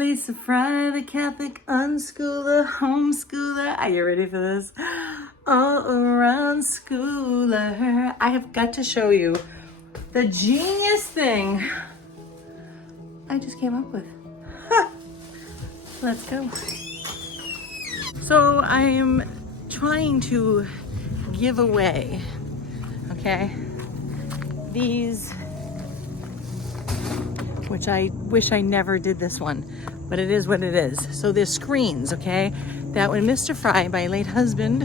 Lisa Fry, the Catholic unschooler, homeschooler. Are you ready for this? All around schooler. I have got to show you the genius thing I just came up with. Let's go. So I am trying to give away, okay, these, which I wish I never did this one, but it is what it is. So there's screens, okay, that when Mr. Fry, my late husband,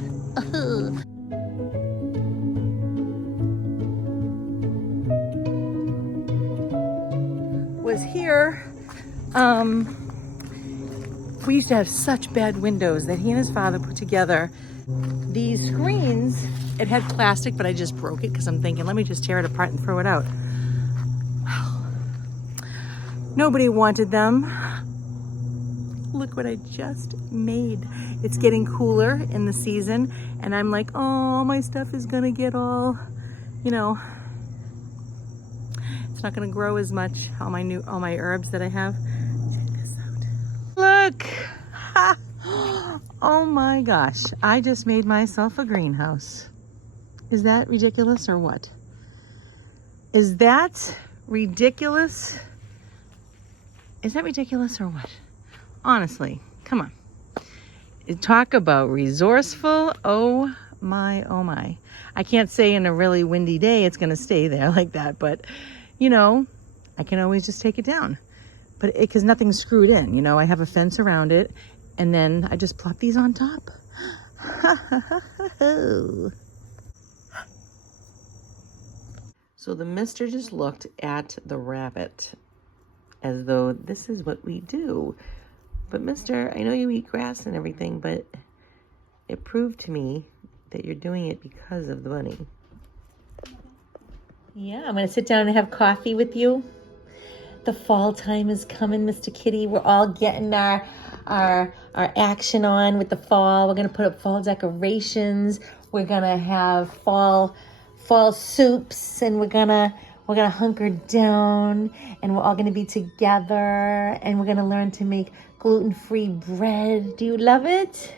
was here, we used to have such bad windows that he and his father put together these screens. It had plastic, but I just broke it because I'm thinking, let me just tear it apart and throw it out. Well, nobody wanted them. Look what I just made. It's getting cooler in the season, and I'm like, oh, my stuff is gonna get all, you know, it's not gonna grow as much. All my herbs that I have. Check this out. Look. Ha. Oh my gosh, I just made myself a greenhouse. Is that ridiculous or what? Is that ridiculous? Is that ridiculous or what? Honestly, come on. Talk about resourceful. Oh my, oh my. I can't say in a really windy day it's gonna stay there like that, but you know, I can always just take it down. But because nothing's screwed in, you know, I have a fence around it, and then I just plop these on top. So the mister just looked at the rabbit as though this is what we do. But mister, I know you eat grass and everything, but it proved to me that you're doing it because of the bunny. Yeah, I'm gonna sit down and have coffee with you. The fall time is coming, Mr. Kitty. We're all getting our action on with the fall. We're gonna put up fall decorations. We're gonna have fall soups, and we're gonna hunker down, and we're all gonna be together, and we're gonna learn to make gluten-free bread. Do you love it?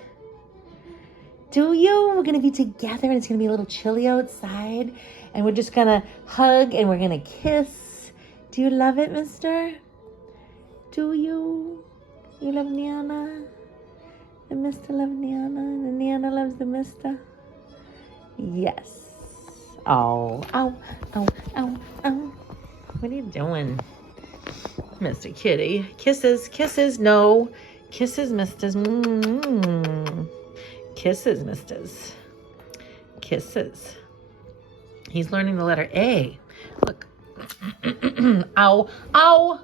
Do you? We're gonna be together, and it's gonna be a little chilly outside, and we're just gonna hug and we're gonna kiss. Do you love it, mister? Do you? You love Niana? The mister loves Niana, and Niana loves the mister? Yes. Oh, ow, ow, ow, ow. What are you doing, Mr. Kitty? Kisses, kisses, no. Kisses, misters. Mm-hmm. Kisses, misters. Kisses. He's learning the letter A. Look. Ow, ow.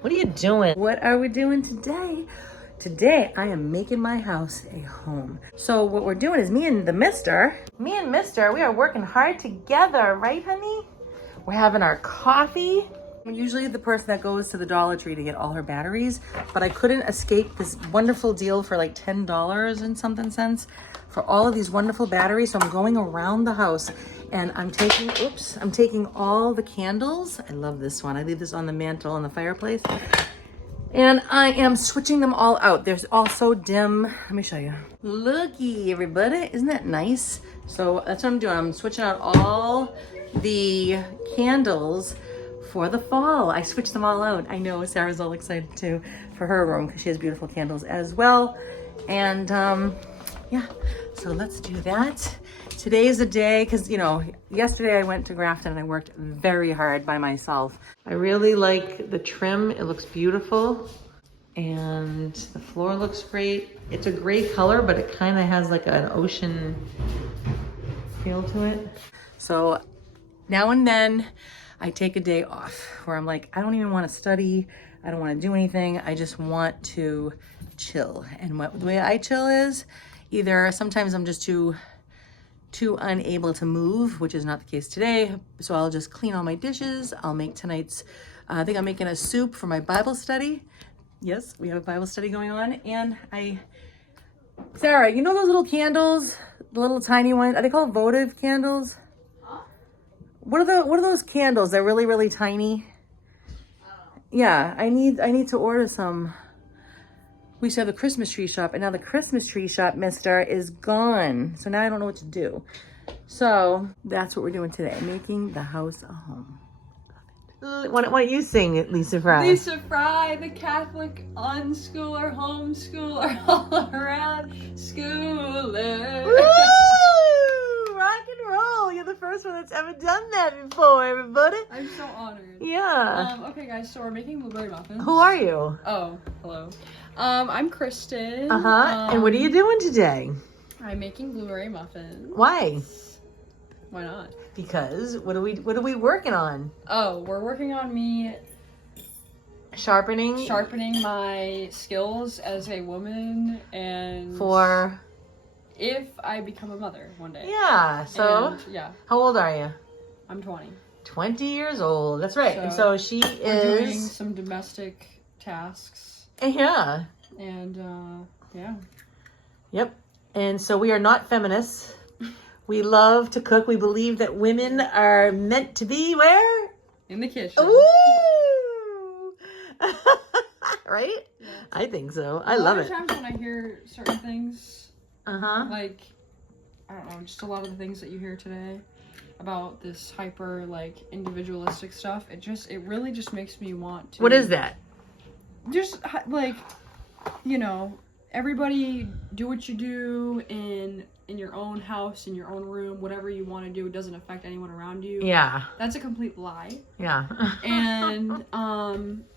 What are you doing? What are we doing today? Today, I am making my house a home. So what we're doing is me and mister, we are working hard together, right, honey? We're having our coffee. I'm usually the person that goes to the Dollar Tree to get all her batteries, but I couldn't escape this wonderful deal for like $10 and something cents for all of these wonderful batteries. So I'm going around the house and I'm taking all the candles. I love this one. I leave this on the mantle in the fireplace. And I am switching them all out. There's also dim. Let me show you. Looky, everybody. Isn't that nice? So that's what I'm doing. I'm switching out all the candles for the fall. I switched them all out. I know Sarah's all excited too for her room because she has beautiful candles as well. And yeah, so let's do that. Today is a day, because, you know, yesterday I went to Grafton and I worked very hard by myself. I really like the trim. It looks beautiful. And the floor looks great. It's a gray color, but it kind of has like an ocean feel to it. So now and then I take a day off where I'm like, I don't even want to study. I don't want to do anything. I just want to chill. And the way I chill is either sometimes I'm just too unable to move, which is not the case today. So I'll just clean all my dishes. I'll make tonight's, I think I'm making a soup for my Bible study. Yes, we have a Bible study going on. And Sarah, you know those little candles, the little tiny ones? Are they called votive candles? Huh? What are those candles? They're really, really tiny. yeah, I need to order some. We used to have the Christmas tree shop, and now the Christmas tree shop, mister, is gone. So now I don't know what to do. So that's what we're doing today, making the house a home. Why don't you sing, Lisa Fry? Lisa Fry, the Catholic unschooler, homeschooler, all around schooler. Woo! Rock and roll. You're the first one that's ever done that before, everybody. I'm so honored. Yeah. Okay, guys, so we're making blueberry muffins. Who are you? Oh, hello. I'm Kristen. And what are you doing today? I'm making blueberry muffins. Why? Why not? Because what are we working on? Oh, we're working on me Sharpening my skills as a woman, and for if I become a mother one day. Yeah. So and, yeah. How old are you? I'm 20. 20 years old. That's right. And so she we're doing is some domestic tasks. Yeah. And yeah. Yep. And so we are not feminists. We love to cook. We believe that women are meant to be where? In the kitchen. Woo! Right? Yeah. I think so. I love it. A lot of times when I hear certain things, like, I don't know, just a lot of the things that you hear today about this hyper, like, individualistic stuff, it really just makes me want to... What is that? Just, like, you know, everybody do what you do in your own house, in your own room, whatever you want to do, it doesn't affect anyone around you. Yeah. That's a complete lie. Yeah. And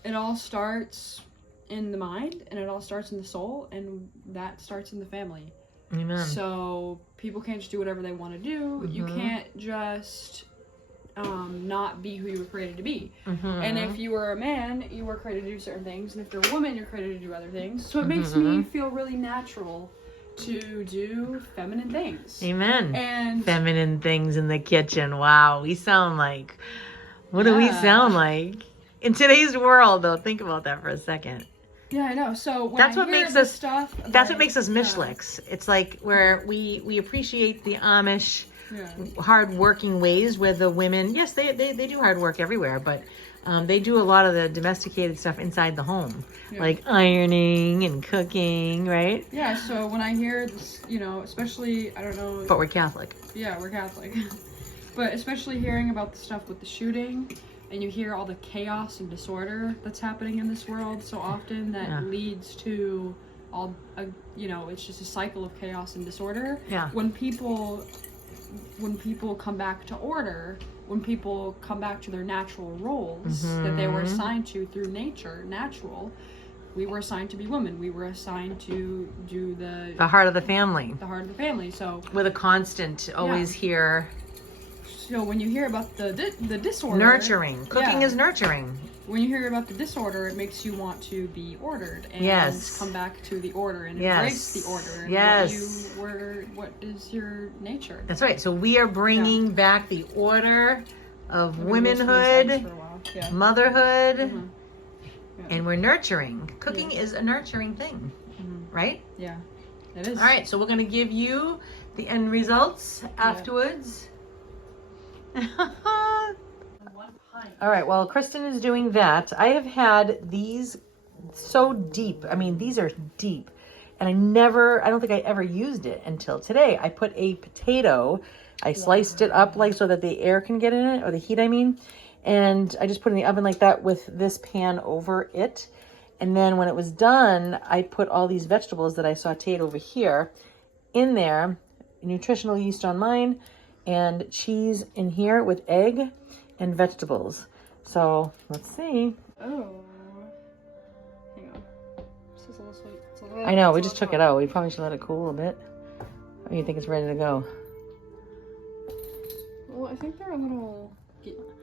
it all starts in the mind, and it all starts in the soul, and that starts in the family. Amen. So people can't just do whatever they want to do. You can't just not be who you were created to be. And if you were a man, you were created to do certain things, and if you're a woman, you're created to do other things. So it makes me feel really natural to do feminine things. Amen. And feminine things in the kitchen. Wow, we sound like, what do we sound like in today's world? Though, think about that for a second. Yeah, I know. So when that's I what hear makes this us. Stuff That's what makes us Mishliks. It's like where we appreciate the Amish hard-working ways where the women, yes, they do hard work everywhere, but they do a lot of the domesticated stuff inside the home, like ironing and cooking, right? Yeah, so when I hear this, you know, especially, I don't know... But we're Catholic. Yeah, we're Catholic. But especially hearing about the stuff with the shooting, and you hear all the chaos and disorder that's happening in this world so often that leads to all, you know, it's just a cycle of chaos and disorder. Yeah. When people come back to order, when people come back to their natural roles that they were assigned to through nature, natural, we were assigned to be women. We were assigned to do the heart of the family. The heart of the family. So with a constant, always here. So when you hear about the disorder, nurturing, cooking is nurturing. When you hear about the disorder, it makes you want to be ordered and come back to the order and embrace the order. And what is your nature? That's right. So we are bringing back the order of womanhood, motherhood, and we're nurturing. Cooking is a nurturing thing, right? Yeah, it is. All right, so we're going to give you the end results afterwards. All right, while Kristen is doing that, I have had these so deep. I mean, these are deep. And I don't think I ever used it until today. I put a potato, I sliced it up like so that the air can get in it, or the heat, I mean. And I just put it in the oven like that with this pan over it. And then when it was done, I put all these vegetables that I sauteed over here in there, nutritional yeast on mine, and cheese in here with egg and vegetables. So let's see. Oh, hang on. This is a little sweet. I know, we just took it out. We probably should let it cool a bit. Or you think it's ready to go? Well, I think they're a little...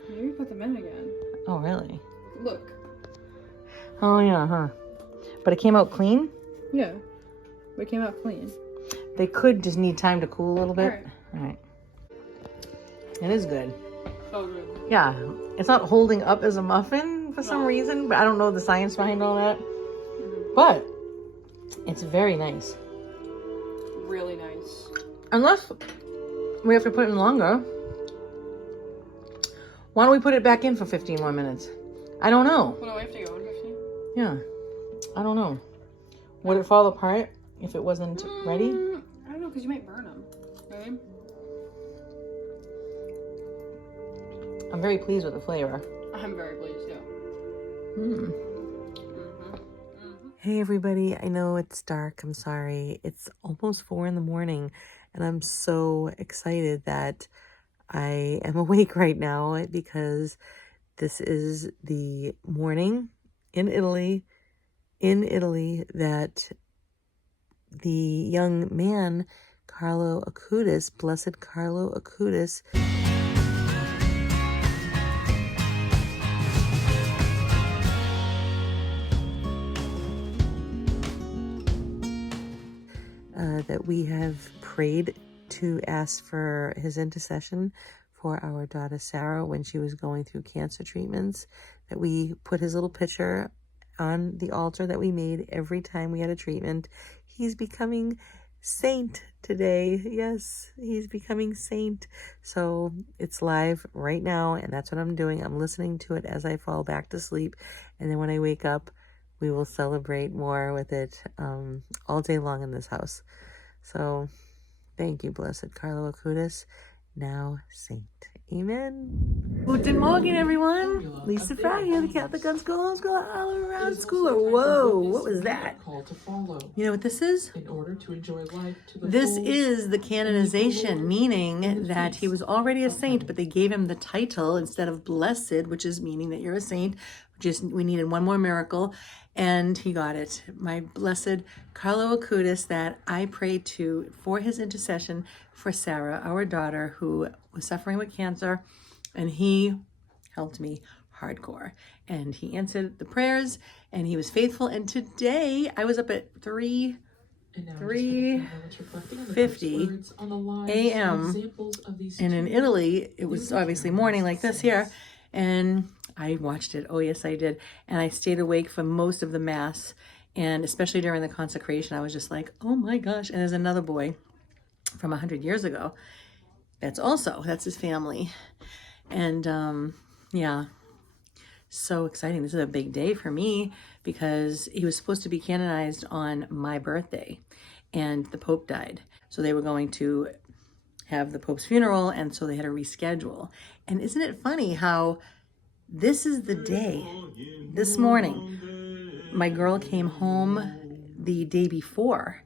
Maybe put them in again. Oh, really? Look. Oh, yeah, huh? But it came out clean? Yeah. But it came out clean. They could just need time to cool a little bit. All right. It is good. So good. Yeah. It's not holding up as a muffin for some reason, but I don't know the science behind all that. But it's very nice. Really nice. Unless we have to put it in longer. Why don't we put it back in for 15 more minutes? I don't know. Well, no, we have to go in 15. Yeah. I don't know. Would it fall apart if it wasn't ready? I don't know, because you might burn them. Right? I'm very pleased with the flavor. I'm very pleased, yeah. Hey everybody, I know it's dark, I'm sorry. It's almost 4 in the morning and I'm so excited that I am awake right now because this is the morning in Italy that the young man, Carlo Acutis, blessed Carlo Acutis, that we have prayed to ask for his intercession for our daughter Sarah when she was going through cancer treatments, that we put his little picture on the altar that we made every time we had a treatment. He's becoming saint today. Yes, he's becoming saint. So it's live right now, and that's what I'm doing. I'm listening to it as I fall back to sleep, and then when I wake up, we will celebrate more with it all day long in this house. So thank you, blessed Carlo Acutis, now saint. Amen. Guten Morgen, everyone. Lisa Fry here, the Catholic Unschool Homeschool all around schooler. Whoa, what was that? You know what this is? This is the canonization, meaning that he was already a saint, but they gave him the title instead of blessed, which is meaning that you're a saint. We needed one more miracle, and he got it. My blessed Carlo Acutis, that I prayed to for his intercession for Sarah, our daughter, who was suffering with cancer, and he helped me hardcore. And he answered the prayers, and he was faithful. And today I was up at 3:50 a.m. and in Italy it was obviously morning like this here, and I watched it. Oh yes, I did. And I stayed awake for most of the mass, and especially during the consecration I was just like, oh my gosh. And there's another boy from 100 years ago that's his family, and yeah, so exciting. This is a big day for me because he was supposed to be canonized on my birthday, and the Pope died, so they were going to have the Pope's funeral, and so they had to reschedule. And isn't it funny how this is the day, this morning, my girl came home the day before,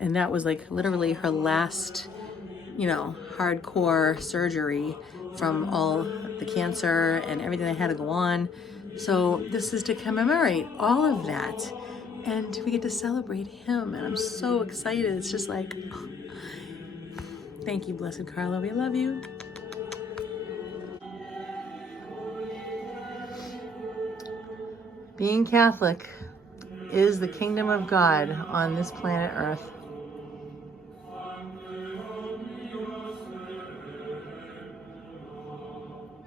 and that was like literally her last, hardcore surgery from all the cancer and everything that had to go on. So this is to commemorate all of that, and we get to celebrate him, and I'm so excited. It's just like, oh, thank you, blessed Carlo. We love you. Being Catholic is the kingdom of God on this planet Earth.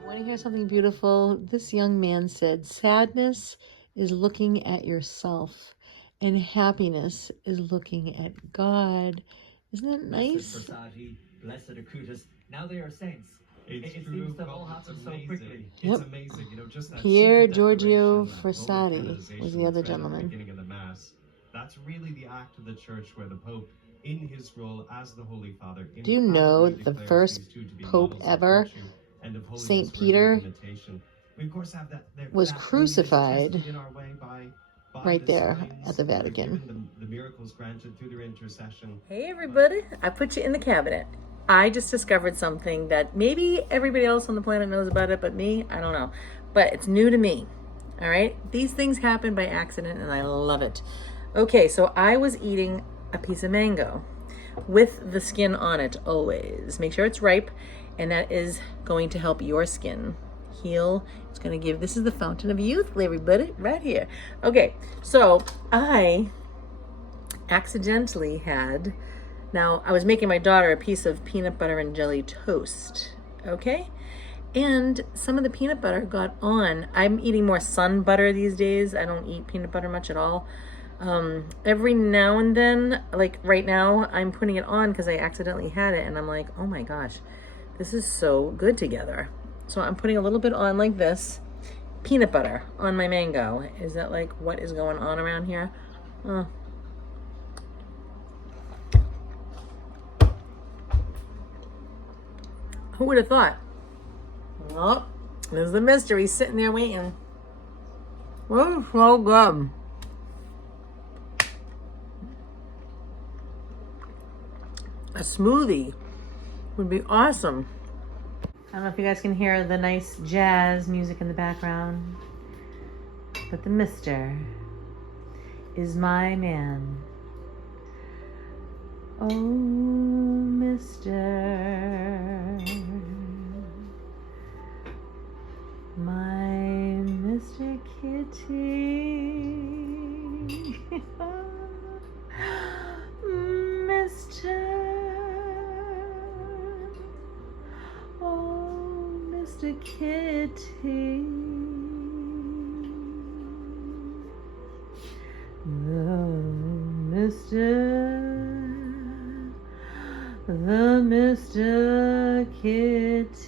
Want to hear something beautiful? This young man said, sadness is looking at yourself, and happiness is looking at God. Isn't that nice? Blessed Acutis, now they are saints. It true. seems to all happen so quickly. It's amazing, just that Pier simple Giorgio declaration, that holy Frassati canonization was the other said at the gentleman. beginning of the Mass. That's really the act of the Church where the Pope, in his role as the Holy Father, Do you know infallibly the declares first these two to be Pope models of ever, virtue and of holiness Saint worthy of Peter, imitation. We of course have that was that crucified tested in our way by right the there signs at the that are Vatican. given, the miracles granted through their intercession. Hey everybody, I put you in the cabinet. I just discovered something that maybe everybody else on the planet knows about it, but me, I don't know. But it's new to me, all right? These things happen by accident, and I love it. Okay, so I was eating a piece of mango with the skin on it always. Make sure it's ripe, and that is going to help your skin heal. It's going to give, this is the fountain of youth, everybody, right here. Okay, so I accidentally had, now I was making my daughter a piece of peanut butter and jelly toast, okay? And some of the peanut butter got on. I'm eating more sun butter these days. I don't eat peanut butter much at all. Every now and then, like right now, I'm putting it on because I accidentally had it, and I'm like, oh my gosh, this is so good together. So I'm putting a little bit on like this. peanut butter on my mango. Is that like what is going on around here? Oh. Who would have thought? Oh, there's the mystery sitting there waiting. Oh, so good. A smoothie would be awesome. I don't know if you guys can hear the nice jazz music in the background, but the mister is my man. Oh, mister, my Mr. Kitty, Mister. Mr. Kitty, the Mr. Kitty.